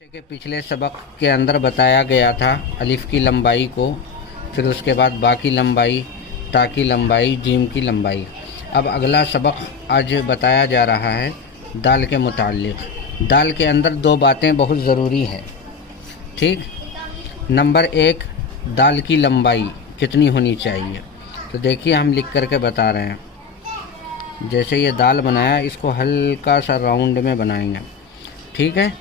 जैसे कि पिछले सबक के अंदर बताया गया था अलिफ की लंबाई को, फिर उसके बाद बा की लंबाई, ता की लंबाई, जीम की लंबाई। अब अगला सबक आज बताया जा रहा है दाल के मुताल्लिक़। दाल के अंदर दो बातें बहुत ज़रूरी है, ठीक। नंबर एक, दाल की लंबाई कितनी होनी चाहिए। तो देखिए हम लिख करके बता रहे हैं। जैसे ये दाल बनाया, इसको हल्का सा राउंड में बनाएंगे, ठीक है।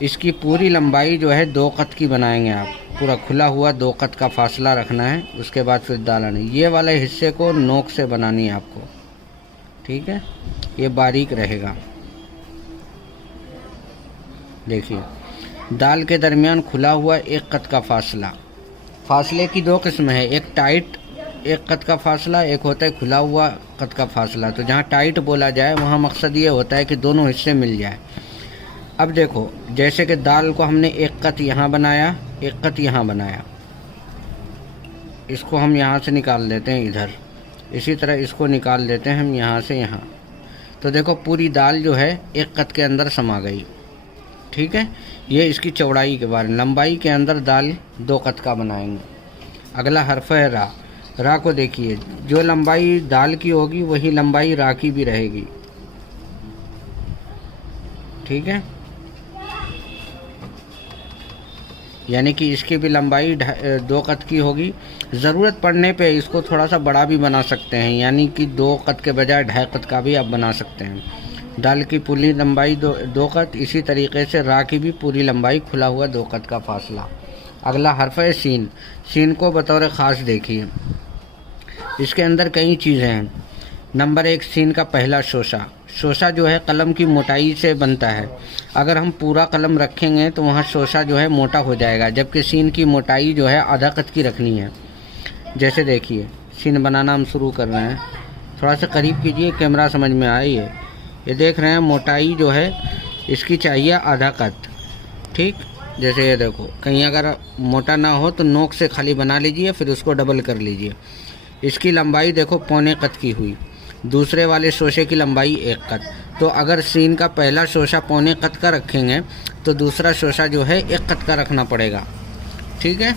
इसकी पूरी लंबाई जो है 2 कत की बनाएंगे आप, पूरा खुला हुआ 2 कत का फासला रखना है। उसके बाद फिर दाल आनी, ये वाले हिस्से को नोक से बनानी है आपको, ठीक है। ये बारीक रहेगा। देखिए दाल के दरमियान खुला हुआ 1 कत का फासला। फासले की 2 किस्म है, एक टाइट 1 कत का फासला, एक होता है खुला हुआ कत का फासला। तो जहाँ टाइट बोला जाए वहाँ मकसद ये होता है कि दोनों हिस्से मिल जाए। अब देखो, जैसे कि दाल को हमने 1 कत यहाँ बनाया, 1 कत यहाँ बनाया, इसको हम यहाँ से निकाल देते हैं इधर। इसी तरह इसको निकाल देते हैं हम यहाँ से यहाँ। तो देखो पूरी दाल जो है 1 कत के अंदर समा गई, ठीक है। ये इसकी चौड़ाई के बारे में। लंबाई के अंदर दाल 2 कत का बनाएंगे। अगला हर्फ है रा। रा को देखिए, जो लंबाई दाल की होगी वही लंबाई रा की भी रहेगी, ठीक है। यानी कि इसकी भी लंबाई 2 कत की होगी। ज़रूरत पड़ने पे इसको थोड़ा सा बड़ा भी बना सकते हैं, यानी कि 2 कत के बजाय 2.5 कत का भी आप बना सकते हैं। दाल की पूरी लंबाई 2 कत। इसी तरीके से रा की भी पूरी लंबाई, खुला हुआ 2 कत का फासला। अगला हर्फ है सीन। सीन को बतौर ख़ास देखिए, इसके अंदर कई चीज़ें हैं। नंबर 1, सीन का पहला शोशा। शोशा जो है कलम की मोटाई से बनता है। अगर हम पूरा कलम रखेंगे तो वहाँ शोशा जो है मोटा हो जाएगा, जबकि सीन की मोटाई जो है आधा कत की रखनी है। जैसे देखिए सीन बनाना हम शुरू कर रहे हैं, थोड़ा सा करीब कीजिए, कैमरा समझ में आए। ये देख रहे हैं, मोटाई जो है इसकी चाहिए आधा कत, ठीक। जैसे ये देखो, कहीं अगर मोटा ना हो तो नोक से खाली बना लीजिए, फिर उसको डबल कर लीजिए। इसकी लंबाई देखो 1.25 कत की हुई। दूसरे वाले शोशे की लंबाई 1 कत। तो अगर सीन का पहला शोशा 1.25 कत का रखेंगे तो दूसरा शोशा जो है 1 कत का रखना पड़ेगा, ठीक है।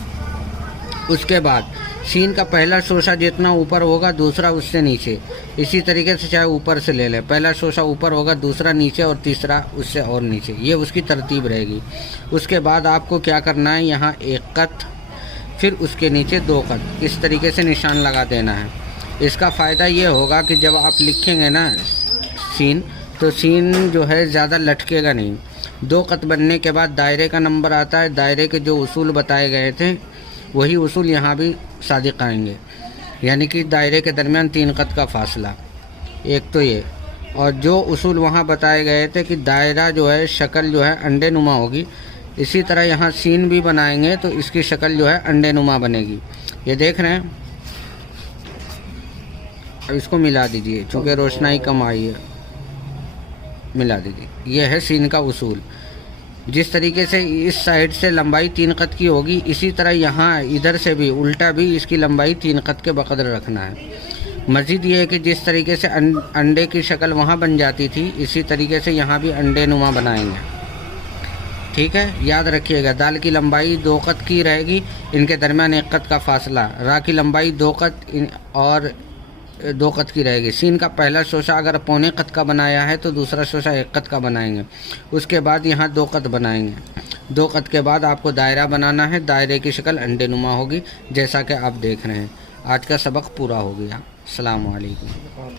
उसके बाद सीन का पहला शोशा जितना ऊपर होगा, दूसरा उससे नीचे। इसी तरीके से चाहे ऊपर से ले लें, पहला शोशा ऊपर होगा, दूसरा नीचे और तीसरा उससे और नीचे। ये उसकी तरतीब रहेगी। उसके बाद आपको क्या करना है, यहाँ 1 कत, फिर उसके नीचे 2 कत, इस तरीके से निशान लगा देना है। इसका फ़ायदा ये होगा कि जब आप लिखेंगे ना सीन, तो सीन जो है ज़्यादा लटकेगा नहीं। 2 कत बनने के बाद दायरे का नंबर आता है। दायरे के जो उसूल बताए गए थे वही उसूल यहाँ भी सादिक आएंगे, यानी कि दायरे के दरमियान 3 कत का फासला, एक तो ये। और जो उसूल वहाँ बताए गए थे कि दायरा जो है शक्ल जो है अंडे नुमा होगी, इसी तरह यहाँ सीन भी बनाएंगे तो इसकी शक्ल जो है अंडे नुमा बनेगी। ये देख रहे हैं। अब इसको मिला दीजिए, चूँकि रोशनाई कम आई है, मिला दीजिए। यह है सीन का उसूल। जिस तरीके से इस साइड से लंबाई 3 कत की होगी, इसी तरह यहाँ इधर से भी उल्टा भी इसकी लंबाई 3 कत के बकदर रखना है। मज़ीद ये है कि जिस तरीके से अंडे की शक्ल वहाँ बन जाती थी, इसी तरीके से यहाँ भी अंडे नुमा बनाएंगे, ठीक है। याद रखिएगा, दाल की लंबाई 2 कत की रहेगी, इनके दरमियान 1 कत का फासला। रा की लंबाई 2 कत और 2 कत की रहेगी। सीन का पहला शोशा अगर 1.25 कत का बनाया है तो दूसरा शोशा 1 कत का बनाएंगे। उसके बाद यहाँ 2 कत बनाएंगे। 2 कत के बाद आपको दायरा बनाना है। दायरे की शक्ल अंडे नुमा होगी, जैसा कि आप देख रहे हैं। आज का सबक पूरा हो गया। अस्सलाम वालेकुम।